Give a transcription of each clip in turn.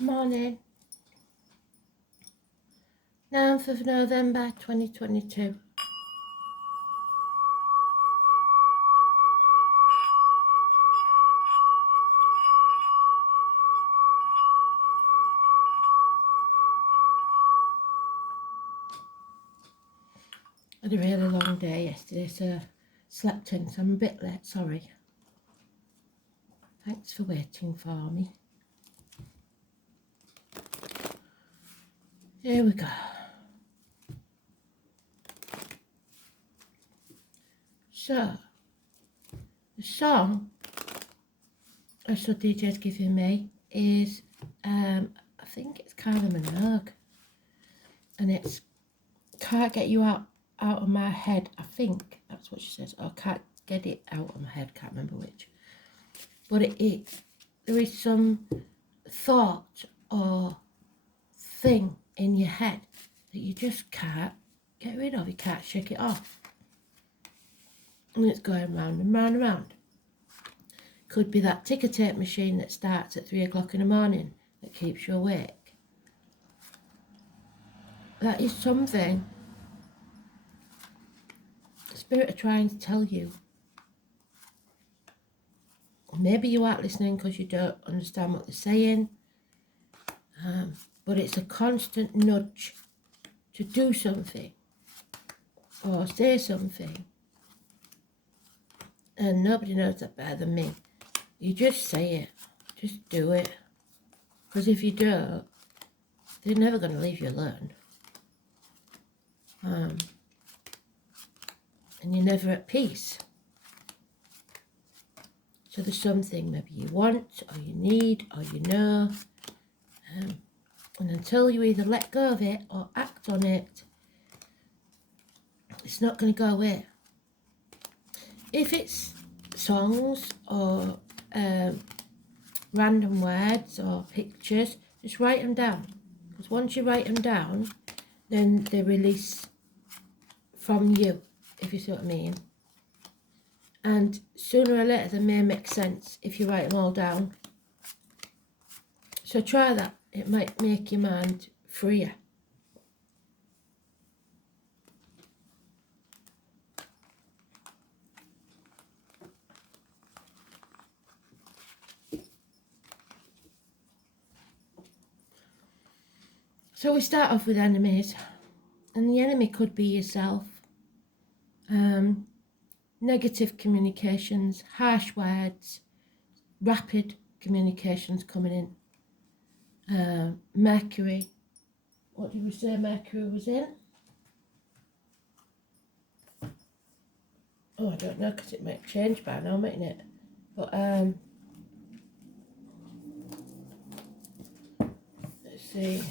Morning, 9th of November 2022. I had a really long day yesterday, so slept in, so I'm a bit late, sorry. Thanks for waiting for me. Here we go. So, the song I saw DJ's giving me is, I think it's Kylie Minogue, and it's Can't Get You Out of My Head, I think that's what she says, or Can't Get It Out of My Head, can't remember which. But there is some thought or thing in your head that you just can't get rid of, you can't shake it off. And it's going round and round and round. Could be that ticker tape machine that starts at 3 o'clock in the morning that keeps you awake. That is something the spirit are trying to tell you. Maybe you aren't listening because you don't understand what they're saying, but it's a constant nudge to do something or say something, and nobody knows that better than me. You just say it, just do it, because if you don't, they're never going to leave you alone, and you're never at peace. So there's something maybe you want or you need or you know, and until you either let go of it or act on it, it's not going to go away. If it's songs or random words or pictures, just write them down, because once you write them down, then they release from you, if you see what I mean. And sooner or later they may make sense if you write them all down. So try that, it might make your mind freer. So we start off with enemies, and the enemy could be yourself. Negative communications, harsh words, rapid communications coming in. Mercury, what did we say Mercury was in? Oh, I don't know, because it might change by now, mightn't it? But let's see.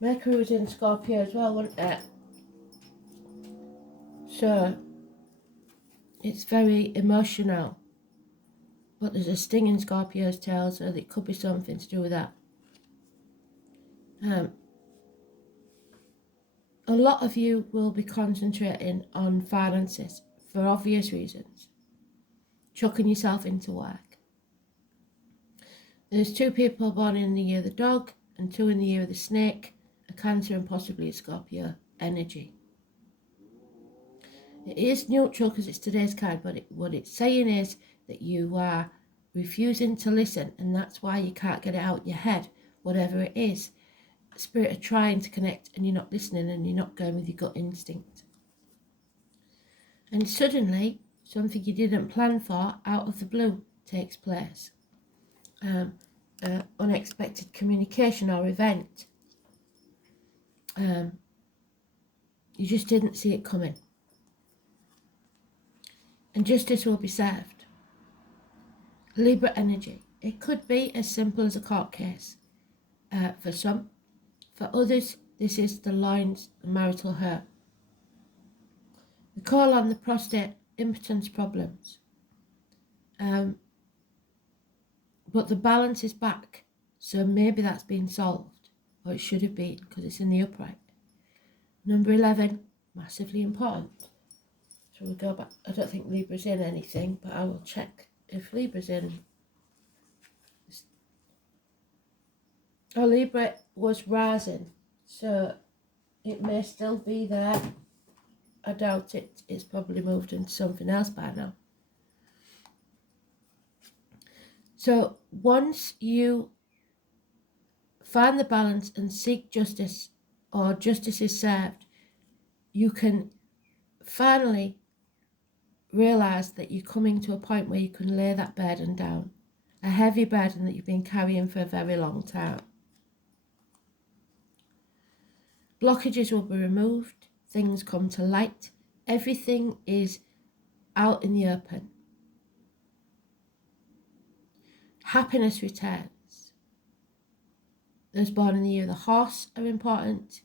Mercury was in Scorpio as well, wasn't it? So it's very emotional, but there's a sting in Scorpio's tail, so it could be something to do with that. A lot of you will be concentrating on finances for obvious reasons, chucking yourself into work. There's 2 people born in the year of the dog and 2 in the year of the snake, a Cancer and possibly a Scorpio energy. It is neutral because it's today's card, but what it's saying is that you are refusing to listen, and that's why you can't get it out your head, whatever it is. Spirit are trying to connect and you're not listening, and you're not going with your gut instinct. And suddenly, something you didn't plan for out of the blue takes place. Unexpected communication or event. You just didn't see it coming. And justice will be served. Libra energy. It could be as simple as a court case for some. For others, this is the lines, the marital hurt. We call on the prostate impotence problems. But the balance is back, so maybe that's been solved, or it should have been, because it's in the upright. Number 11, massively important. So we go back. I don't think Libra's in anything, but I will check if Libra's in. Oh, Libra was rising, so it may still be there. I doubt it. It's probably moved into something else by now. So once you find the balance and seek justice, or justice is served, you can finally realize that you're coming to a point where you can lay that burden down, a heavy burden that you've been carrying for a very long time. Blockages will be removed, things come to light, everything is out in the open. Happiness returns. Those born in the year of the horse are important.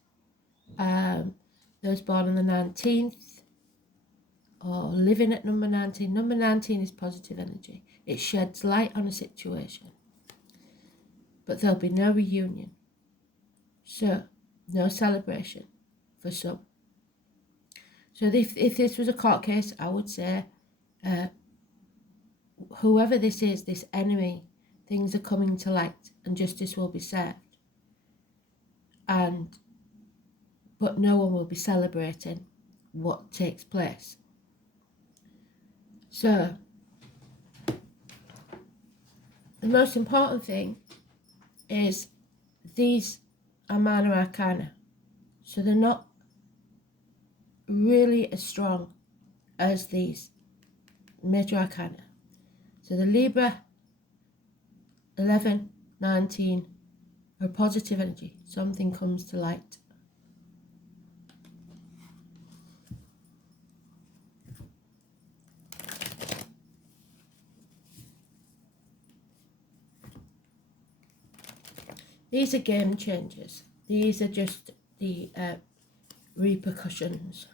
Those born on the 19th or living at number 19. Number 19 is positive energy. It sheds light on a situation. But there'll be no reunion. So, no celebration for some. So if this was a court case, I would say whoever this is, this enemy, things are coming to light and justice will be served. But no one will be celebrating what takes place. So, the most important thing is these are minor arcana. So they're not really as strong as these major arcana. So the Libra, 11, 19 are positive energy. Something comes to light. These are game changers. These are just the repercussions.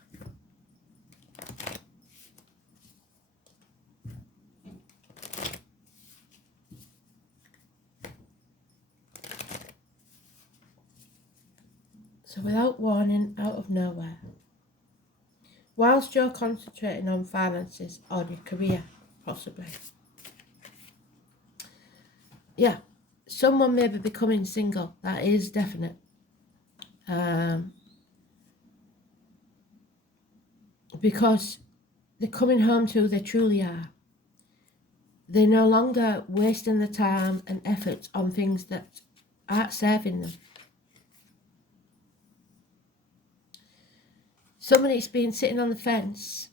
So without warning, out of nowhere, whilst you're concentrating on finances, on your career, possibly, yeah, someone may be becoming single. That is definite. Because they're coming home to who they truly are. They're no longer wasting the time and effort on things that aren't serving them. Somebody's been sitting on the fence,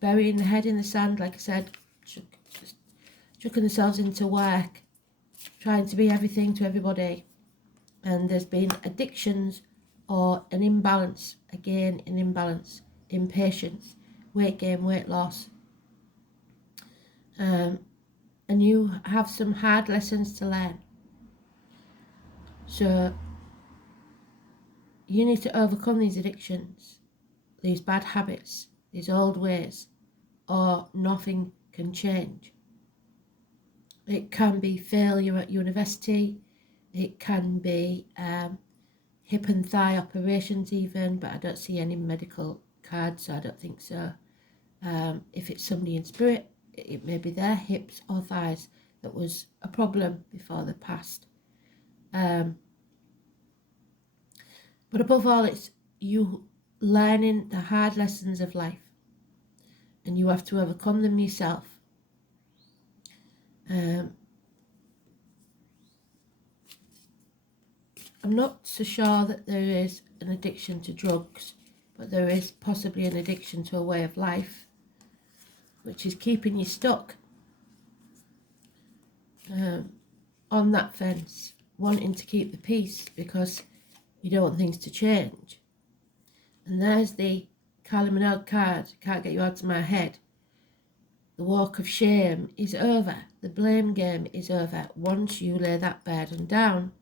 burying their head in the sand, like I said, chucking themselves into work, trying to be everything to everybody. And there's been addictions or an imbalance, again, an imbalance, impatience, weight gain, weight loss. And you have some hard lessons to learn. So you need to overcome these addictions, these bad habits, these old ways, or nothing can change. It can be failure at university, it can be hip and thigh operations even, but I don't see any medical cards, so I don't think so. If it's somebody in spirit, it may be their hips or thighs that was a problem before they passed. But above all, it's you learning the hard lessons of life, and you have to overcome them yourself. I'm not so sure that there is an addiction to drugs, but there is possibly an addiction to a way of life, which is keeping you stuck on that fence, wanting to keep the peace because you don't want things to change. And there's the Kylie Minogue card, can't get you out of my head. The walk of shame is over. The blame game is over once you lay that burden down.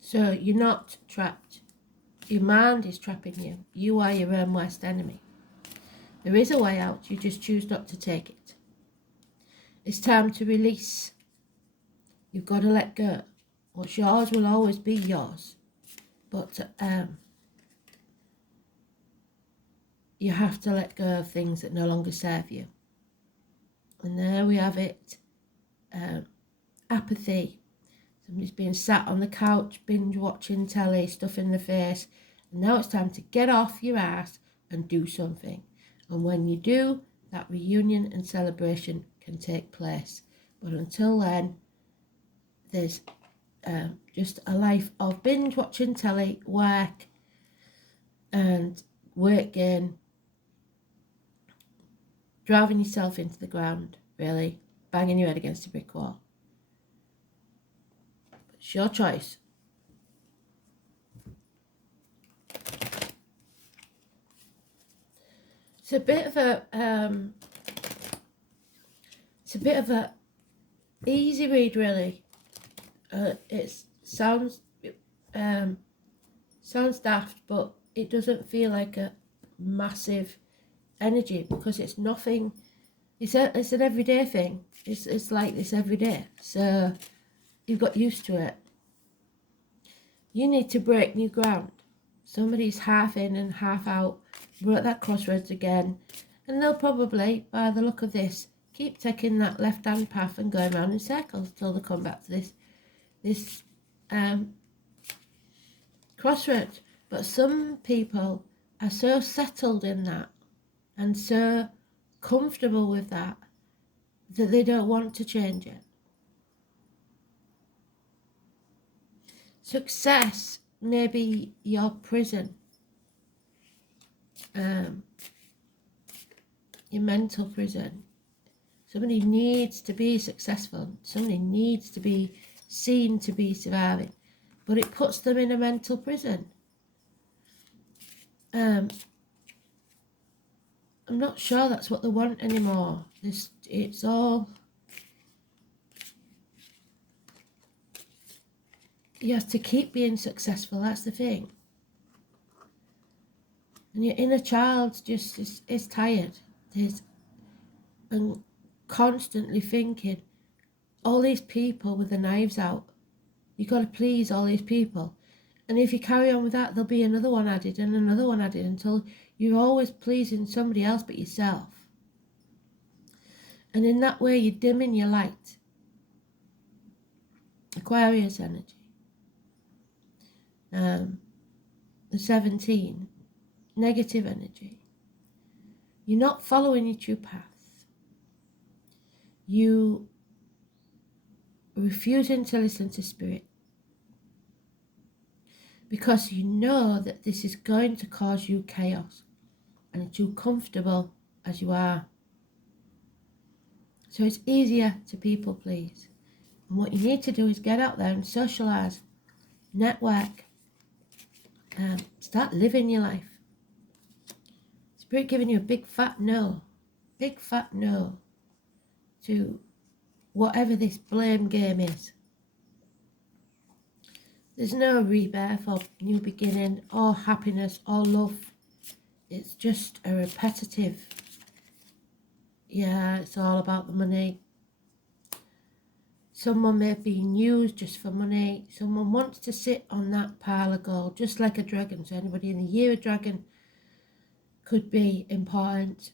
So you're not trapped. Your mind is trapping you. You are your own worst enemy. There is a way out, you just choose not to take it. It's time to release. You've got to let go. What's yours will always be yours. But you have to let go of things that no longer serve you. And there we have it. Apathy. Somebody's been sat on the couch, binge watching telly, stuff in the face. And now it's time to get off your ass and do something. And when you do, that reunion and celebration can take place. But until then, there's just a life of binge watching telly, work, and weight gain, driving yourself into the ground, really, banging your head against a brick wall. It's your choice. It's a bit of a easy read, really. It sounds daft, but it doesn't feel like a massive energy because it's nothing. It's an everyday thing. It's like this every day, so you've got used to it. You need to break new ground. Somebody's half in and half out. We're at that crossroads again, and they'll probably, by the look of this, keep taking that left-hand path and going around in circles till they come back to this crossroads. But some people are so settled in that and so comfortable with that they don't want to change it. Success may be your prison, your mental prison. Somebody needs to be successful. Somebody needs to be seen to be surviving, but it puts them in a mental prison. I'm not sure that's what they want anymore. It's all, you have to keep being successful. That's the thing. And your inner child just is tired. And constantly thinking, all these people with the knives out, you've got to please all these people. And if you carry on with that, there'll be another one added and another one added until you're always pleasing somebody else but yourself. And in that way, you're dimming your light. Aquarius energy. The 17, negative energy. You're not following your true path. You refusing to listen to spirit because you know that this is going to cause you chaos and you're too comfortable as you are. So it's easier to people please. And what you need to do is get out there and socialise, network, start living your life. Spirit giving you a big fat no to whatever this blame game is. There's no rebirth or new beginning or happiness or love. It's just a repetitive, yeah, it's all about the money. Someone may be used just for money. Someone wants to sit on that pile of gold, just like a dragon. So anybody in the year of dragon could be important.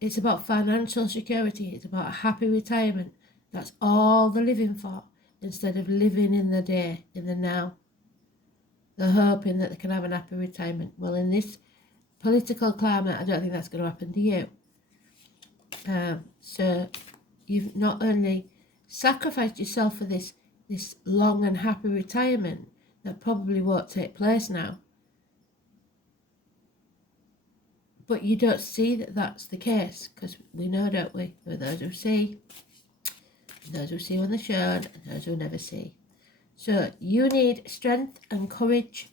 It's about financial security. It's about a happy retirement. That's all they're living for, instead of living in the day, in the now. They're hoping that they can have an happy retirement. Well, in this political climate, I don't think that's going to happen to you. So you've not only sacrificed yourself for this long and happy retirement that probably won't take place now, but you don't see that that's the case, because we know, don't we? There are those who see, those who see on the show, and those who never see. So you need strength and courage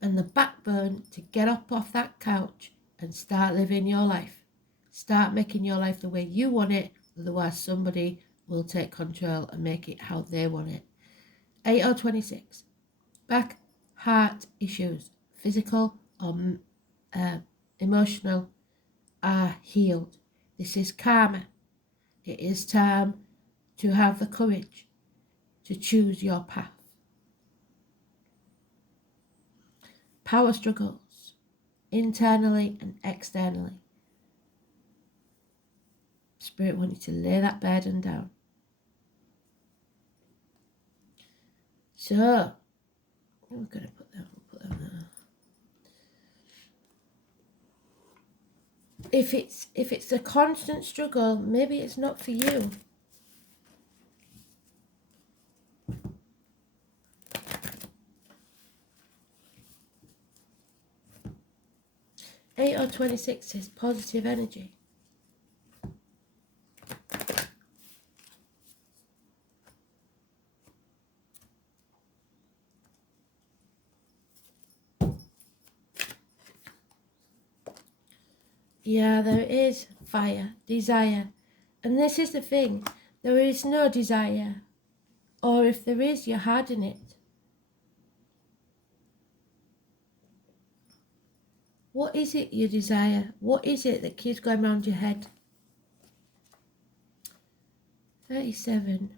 and the backbone to get up off that couch and start living your life. Start making your life the way you want it, otherwise somebody will take control and make it how they want it. 8 or 26. Back, heart issues, physical or emotional, are healed. This is karma. It is time to have the courage to choose your path. Power struggles, internally and externally. Spirit wants you to lay that burden down. So, we're going to put them there. If it's a constant struggle, maybe it's not for you. Eight or 26 is positive energy. Yeah, there is fire, desire. And this is the thing, there is no desire. Or if there is, you're hiding it. What is it you desire? What is it that keeps going around your head? 37.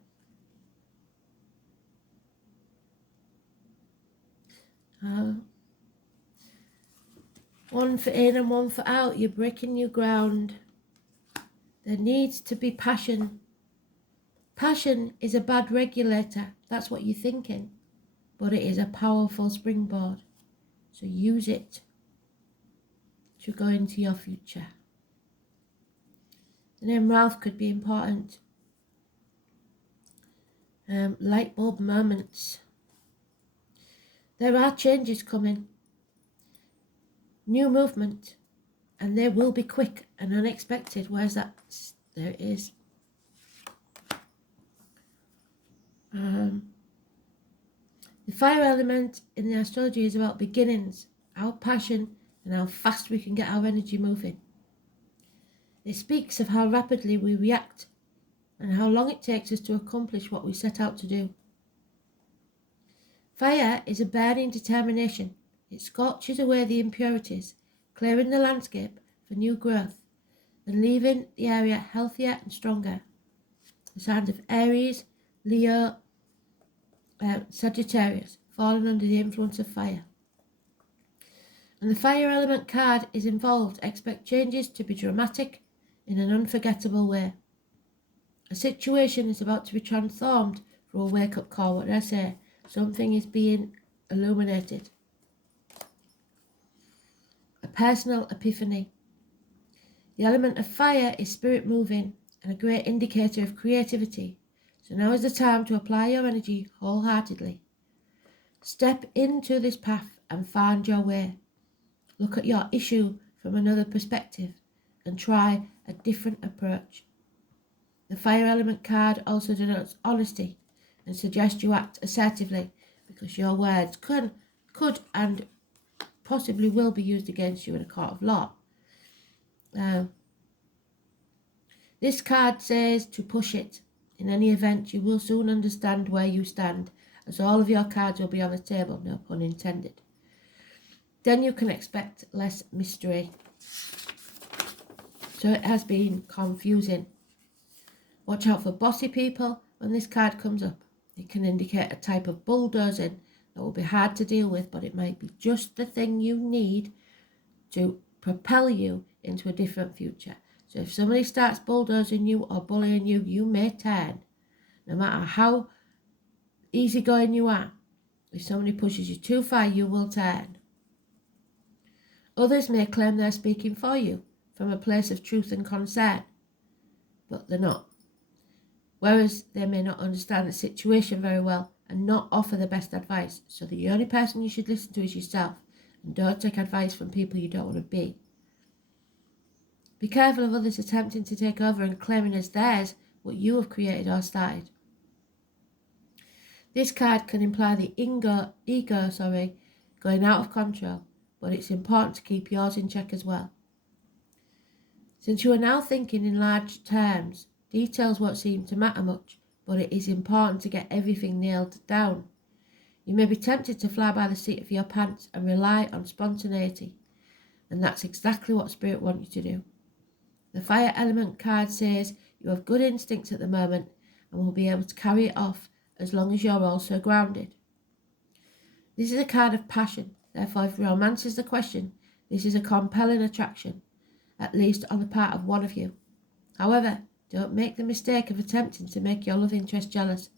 One for in and one for out. You're breaking new ground. There needs to be passion. Passion is a bad regulator. That's what you're thinking. But it is a powerful springboard. So use it to go into your future. The name Ralph could be important. Light bulb moments. There are changes coming. New movement. And they will be quick and unexpected. Where's that? There it is. The fire element in the astrology is about beginnings, our passion, and how fast we can get our energy moving. It speaks of how rapidly we react and how long it takes us to accomplish what we set out to do. Fire is a burning determination. It scorches away the impurities, clearing the landscape for new growth and leaving the area healthier and stronger. The signs of Aries, Leo, Sagittarius falling under the influence of fire. And the fire element card is involved. Expect changes to be dramatic in an unforgettable way. A situation is about to be transformed through a wake-up call. What did I say? Something is being illuminated. A personal epiphany. The element of fire is spirit moving and a great indicator of creativity. So now is the time to apply your energy wholeheartedly. Step into this path and find your way. Look at your issue from another perspective and try a different approach. The fire element card also denotes honesty and suggests you act assertively because your words could and possibly will be used against you in a court of law. This card says to push it. In any event, you will soon understand where you stand, as all of your cards will be on the table, no pun intended. Then you can expect less mystery. So it has been confusing. Watch out for bossy people when this card comes up. It can indicate a type of bulldozing that will be hard to deal with, but it might be just the thing you need to propel you into a different future. So if somebody starts bulldozing you or bullying you, you may turn. No matter how easygoing you are, if somebody pushes you too far, you will turn. Others may claim they're speaking for you from a place of truth and concern, but they're not. Whereas they may not understand the situation very well and not offer the best advice. So the only person you should listen to is yourself, and don't take advice from people you don't want to be. Be careful of others attempting to take over and claiming as theirs what you have created or started. This card can imply the ego going out of control, but it's important to keep yours in check as well. Since you are now thinking in large terms, details won't seem to matter much, but it is important to get everything nailed down. You may be tempted to fly by the seat of your pants and rely on spontaneity, and that's exactly what Spirit wants you to do. The fire element card says you have good instincts at the moment and will be able to carry it off as long as you're also grounded. This is a card of passion. Therefore, if romance is the question, this is a compelling attraction, at least on the part of one of you. However, don't make the mistake of attempting to make your love interest jealous.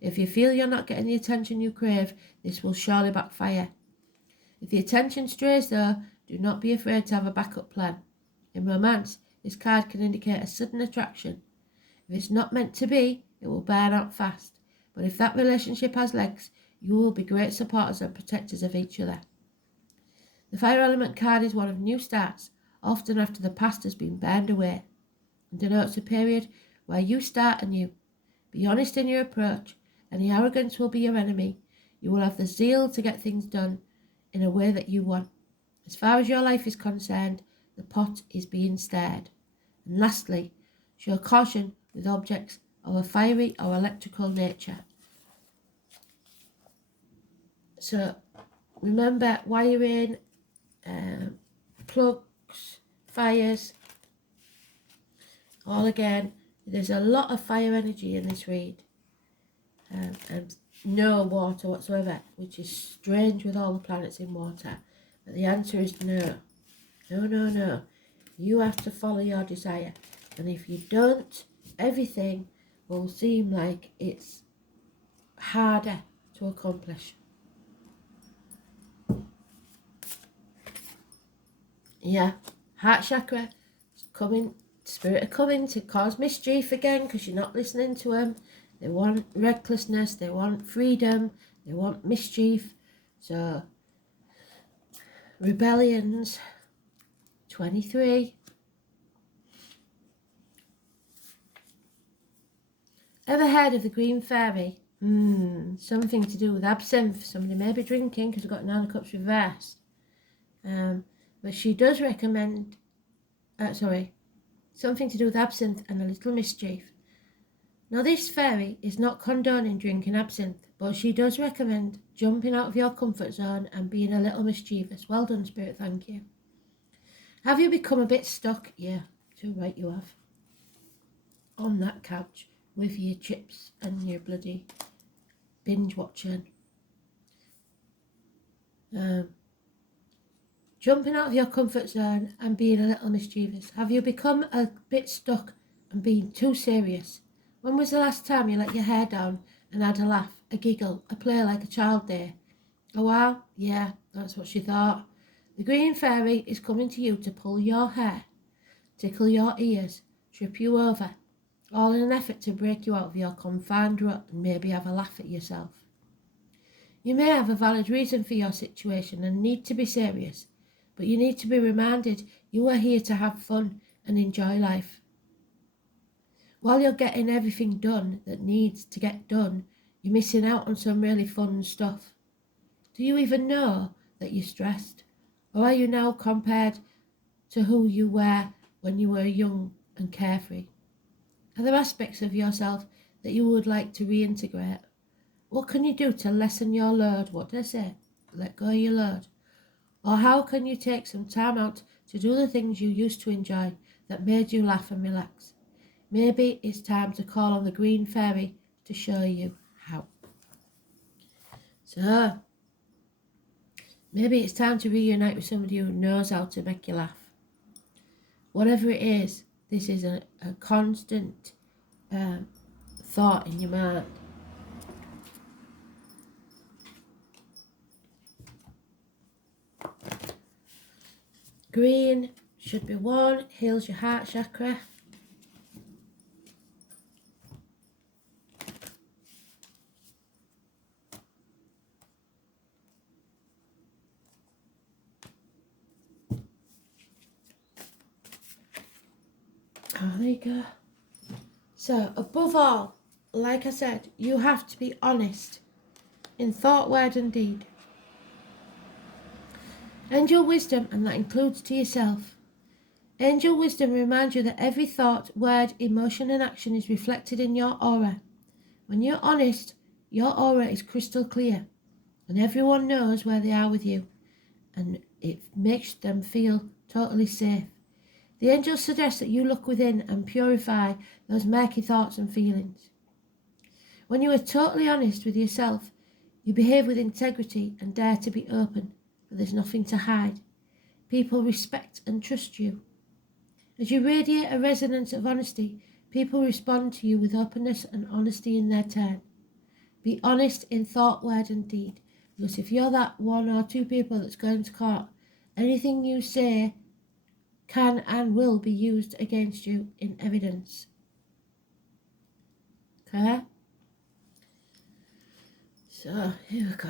If you feel you're not getting the attention you crave, this will surely backfire. If the attention strays though, do not be afraid to have a backup plan. In romance, this card can indicate a sudden attraction. If it's not meant to be, it will burn out fast. But if that relationship has legs, you will be great supporters and protectors of each other. The fire element card is one of new starts, often after the past has been burned away, and denotes a period where you start anew. Be honest in your approach. Any arrogance will be your enemy. You will have the zeal to get things done in a way that you want. As far as your life is concerned, the pot is being stirred. And lastly, show caution with objects of a fiery or electrical nature. So remember, wiring, plugs, fires, all again, there's a lot of fire energy in this read, and no water whatsoever, which is strange with all the planets in water. But the answer is no. No, no, no. You have to follow your desire. And if you don't, everything will seem like it's harder to accomplish. Yeah, heart chakra is coming, spirit are coming to cause mischief again because you're not listening to them. They want recklessness, they want freedom, they want mischief. So, rebellions, 23. Ever heard of the green fairy? Something to do with absinthe. Somebody may be drinking because we've got 9 of cups reversed. But she does recommend, something to do with absinthe and a little mischief. Now this fairy is not condoning drinking absinthe, but she does recommend jumping out of your comfort zone and being a little mischievous. Well done, Spirit, thank you. Have you become a bit stuck? Yeah, too right you have. On that couch with your chips and your bloody binge watching. Jumping out of your comfort zone and being a little mischievous. Have you become a bit stuck and being too serious? When was the last time you let your hair down and had a laugh, a giggle, a play like a child there? A while? Yeah, that's what she thought. The green fairy is coming to you to pull your hair, tickle your ears, trip you over, all in an effort to break you out of your confined rut and maybe have a laugh at yourself. You may have a valid reason for your situation and need to be serious, but you need to be reminded you are here to have fun and enjoy life. While you're getting everything done that needs to get done, you're missing out on some really fun stuff. Do you even know that you're stressed? Or are you now compared to who you were when you were young and carefree? Are there aspects of yourself that you would like to reintegrate? What can you do to lessen your load? What did I say? Let go of your load. Or how can you take some time out to do the things you used to enjoy that made you laugh and relax? Maybe it's time to call on the green fairy to show you how. So, maybe it's time to reunite with somebody who knows how to make you laugh. Whatever it is, this is a constant thought in your mind. Green should be worn, heals your heart chakra. Oh, there you go. So, above all, like I said, you have to be honest in thought, word and deed. Angel wisdom, and that includes to yourself. Angel wisdom reminds you that every thought, word, emotion and action is reflected in your aura. When you're honest, your aura is crystal clear and everyone knows where they are with you, and it makes them feel totally safe. The angels suggest that you look within and purify those murky thoughts and feelings. When you are totally honest with yourself, you behave with integrity and dare to be open, for there's nothing to hide. People respect and trust you. As you radiate a resonance of honesty, people respond to you with openness and honesty in their turn. Be honest in thought, word and deed, because if you're that one or two people that's going to court, anything you say can and will be used against you in evidence. Okay? So, here we go.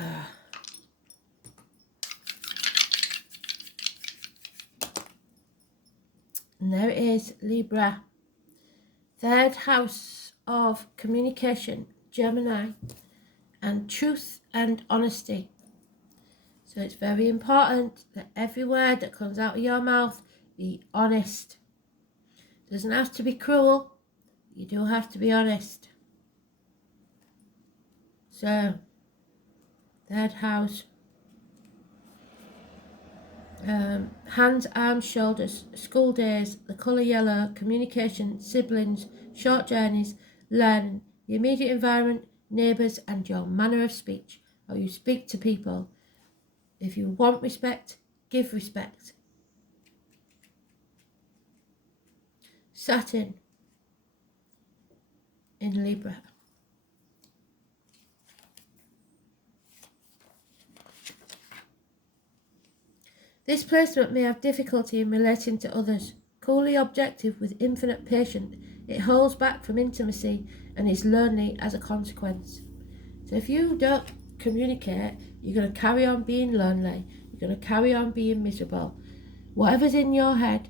And there it is, Libra. Third house of communication, Gemini, and truth and honesty. So it's very important that every word that comes out of your mouth be honest. It doesn't have to be cruel. You do have to be honest. So, third house. Hands, arms, shoulders, school days, the colour yellow, communication, siblings, short journeys, learning, the immediate environment, neighbours and your manner of speech, how you speak to people. If you want respect, give respect. Saturn in Libra. This placement may have difficulty in relating to others. Coolly objective with infinite patience, it holds back from intimacy and is lonely as a consequence. So if you don't communicate, you're going to carry on being lonely. You're going to carry on being miserable. Whatever's in your head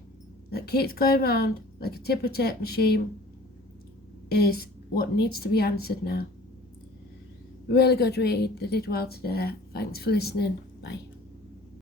that keeps going around like a tipper tape machine is what needs to be answered now. Really good read. They did well today. Thanks for listening.